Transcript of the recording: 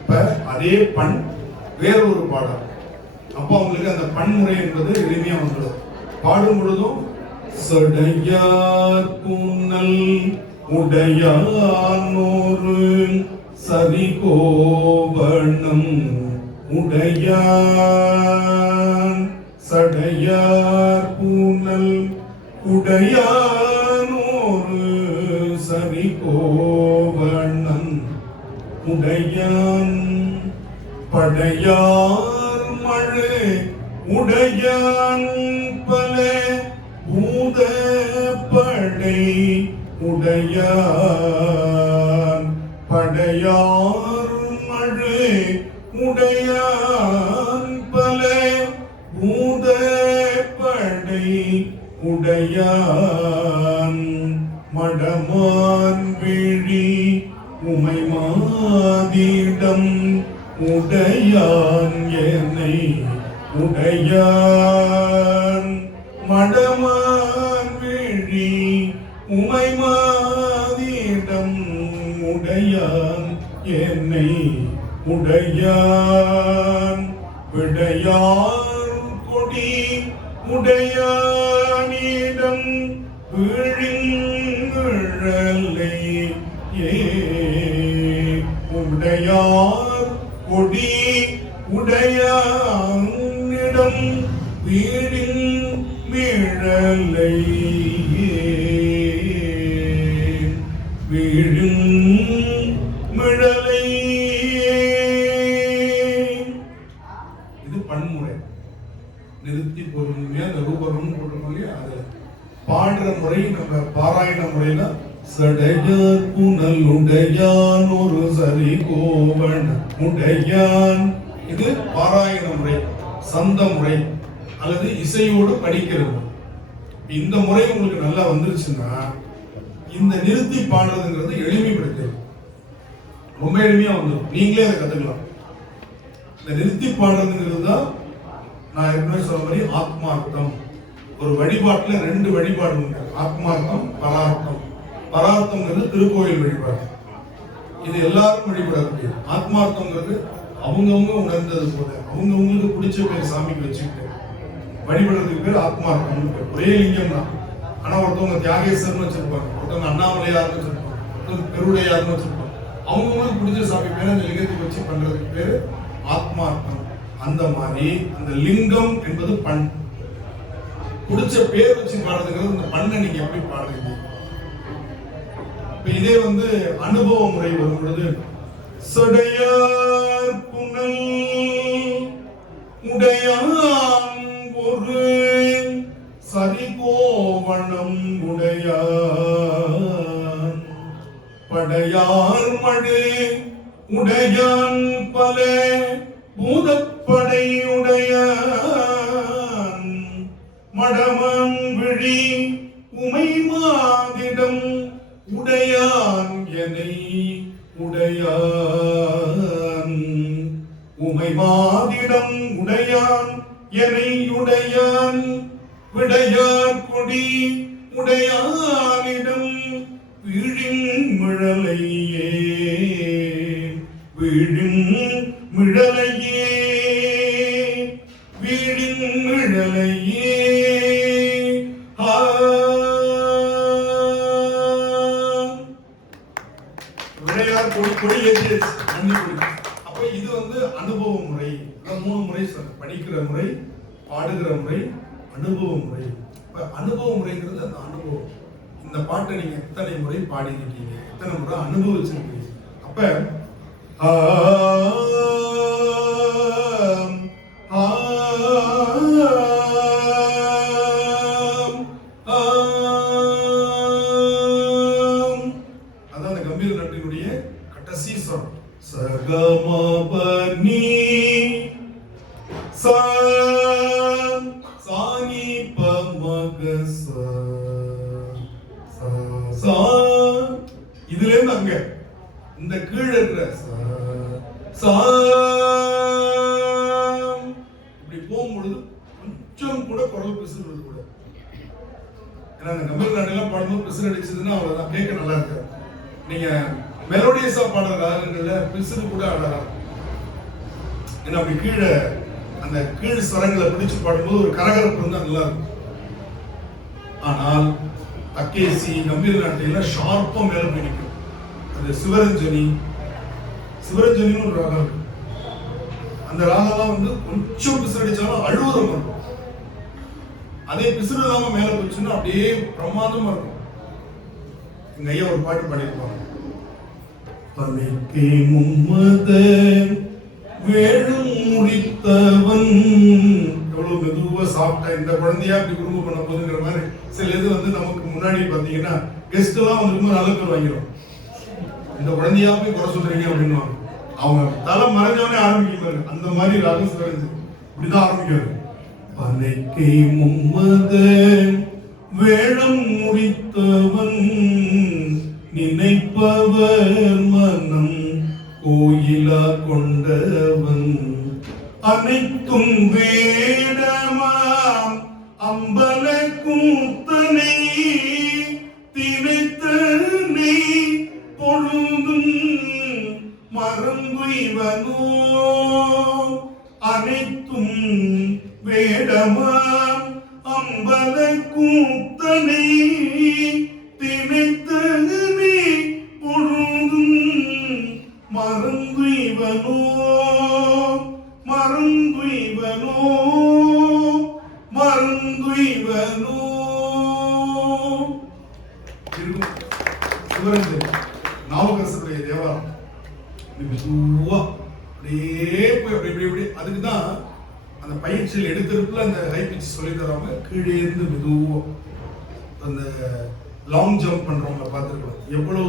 இப்ப அதே பண் வேற ஒரு பாடம். அப்போ அவங்களுக்கு அந்த பன்முறை என்பது எளிமையா வந்துடும். பாடும் பொழுதும் சடையார் புனல் உடையானோரு சரிகோவணம் உடையான் சடையார் புனல் உடையானோரு சரிகோவணம் உடையான் படையார் மழை உடையான் பல பூத படை உடையான் படையார் மழை உடையான் பல பூத படை உடையான் மடமான் விழி உமை மாதிடம் உடையான் என்னை உடையான் மடமான் விழி உமை மாதிடம் உடையான் என்னை உடையான் விடையார் கொடி உடையானிடம் விழிங்களை உடையார் கொடி உடையானிடம் வீடின் மிழலை வீழின் மிழலை. இது பன்முறை. நிறுத்தி பொருள்மையா அந்த ரூபரம் போட்டிருக்கோம் இல்லையா, அது பாடுற முறை நம்ம பாராயண முறையில சடையார் புனல் உடையான் ஒரு சரி கோவன் உடையான். இது பாராயண முறை, சந்த முறை அல்லது இசையோடு படிக்கிறது. இந்த முறை உங்களுக்கு நல்லா வந்துருச்சுன்னா இந்த நிறுத்தி பாடுறதுங்கிறது எளிமைப்படுத்துறது ரொம்ப எளிமையா வந்துடும். நீங்களே அதை கத்துக்கலாம். இந்த நிறுத்தி பாடுறதுங்கிறது தான் நான் ஏற்கனவே சொல்ற மாதிரி ஆத்மார்த்தம். ஒரு வழிபாட்டுல ரெண்டு வழிபாடு உண்டு, ஆத்மார்த்தம் பரார்த்தம். பரார்த்தம்ங்கிறது திருக்கோயில் வழிபாடு, இது எல்லாரும் வழிபடக்கூடியது. ஆத்மார்த்தம்ங்கிறது அவங்கவுங்க உணர்ந்தது போல அவங்கவுங்களுக்கு பிடிச்ச பேர் சாமிக்கு வச்சுக்கிட்டு வழிபடுறதுக்கு பேர் ஆத்மார்த்தம். ஒரே லிங்கம் தான், ஆனா ஒருத்தவங்க தியாகேஸ்வரன் வச்சிருப்பாங்க, ஒருத்தவங்க அண்ணாமலையார்னு வச்சிருப்பாங்க, ஒருத்தவங்க பெருவுடையார்னு வச்சிருப்பாங்க. அவங்கவுங்களுக்கு பிடிச்ச சாமி பேர் அந்த லிங்கத்துக்கு வச்சு பண்றதுக்கு பேரு ஆத்மார்த்தம். அந்த மாதிரி அந்த லிங்கம் என்பது பண். பிடிச்ச பேர் வச்சு பாடுறதுங்கிறது இந்த பண்ணை நீங்க எப்படி பாடுறீங்க. இப்ப இதே அனுபவ முறை வரும் பொழுது சடையார் புனல் உடையான் ஒரு சரிகோவணம் உடையான் படையார் மழை உடையான் பல பூதப்படை உடையான் மடமன் விழி உமை மாதிடம் உடையான் என்னை உடையான் உமை மாதிடம் உடையான் என்னை உடையான் விடையார் கொடி உடையானிடம் வீழின் மிழலையே வீழின் மிழலையே வீழின் மிழலையே. விடையார் கொடி கொடி ஏற்றி அப்ப இது அனுபவ முறை. மூணு முறை படிக்கிற முறை, பாடுகிற முறை, அனுபவ முறை. இப்ப அனுபவ முறைங்கிறது அந்த அனுபவம். இந்த பாட்டை நீங்க எத்தனை முறை பாடி இருக்கீங்க, எத்தனை முறை அனுபவிச்சிருக்கீங்க. அப்ப அதான் அந்த கம்பீர நாட்டினுடைய கடைசி சொல் சகமபனி சானி பமகச. இதுல இருந்து அங்க இந்த கீழே இருக்கிற இப்படி போகும்பொழுது கொஞ்சம் கூட குரல் பிசுறது கூட. ஏன்னா அந்த கம்பீர நாட்டெல்லாம் பாடும்போது பிசுறு அடிச்சதுன்னா அவ்வளவுதான், கேட்க நல்லா இருக்காது. நீங்க மெலோடியஸா பாடுற ராகங்கள்ல பிசிறு கூட அழகா, ஏன்னா அப்படி கீழே அந்த கீழ் ஸ்வரங்களை பிடிச்சு பாடும்போது ஒரு கரகரப்பு இருந்தா நல்லா இருக்கும். ஆனால் அக்கேசி கம்பீர நாட்டையெல்லாம் ஷார்ப்பா மேல போய் நிற்கும். அந்த சிவரஞ்சனின்னு ஒரு ராகம் இருக்கு. அந்த ராகம்லாம் வந்து கொஞ்சம் பிசுறு அடிச்சாலும் அழுவுற இருக்கும். அதே பிசுறு இல்லாம மேல போச்சுன்னா அப்படியே பிரமாதமா இருக்கும். எங்க ஐயா ஒரு பாட்டு பாடியிருப்பாங்க. பனைக்கே மும்மதன் வேடம் முடித்தவன், எவ்வளவு மெதுவா சாப்பிட்டா இந்த குழந்தையா இப்படி குடும்பம் பண்ண போதுங்கிற மாதிரி சில இது வந்து நமக்கு முன்னாடி பாத்தீங்கன்னா கெஸ்ட் எல்லாம் வந்து நல்ல பேர் வாங்கிடும். இந்த குழந்தையா போய் குறை சொல்றீங்க அப்படின்னு அவங்க தலை மறைஞ்சவனே ஆரம்பிக்கிறாரு. அந்த மாதிரி ராகம் சிவரஞ்சு இப்படிதான் ஆரம்பிக்கிறாரு. பனைக்கை மும்மதன் வேடம் முடித்தவன், நினைப்பவர் மனம் கோயிலா கொண்டவன், அனைத்தும் வேடமாம் அம்பல கூத்தனை, தினைத்தனை பொழுதும் மறந்துவனோ, அனைத்தும் வேடமாம் அம்பல கூத்தனை, தினைத்தனை பொழுதும் மறந்துவனோ, மறந்துவனோ, மறந்துவனோ. சிவரஞ்சன் நாவுக்கரசருடைய தேவாரம் மெதுவா அப்படியே போய் அப்படி அதுக்குதான் அந்த பயிற்சியில் எடுக்கிறதுக்குள்ள அந்த ஹை பிச் சொல்லி தராம கீழே இருந்து மெதுவா அந்த லாங் ஜம்ப் பண்றவங்களை பார்த்துருக்கலாம். எவ்வளவு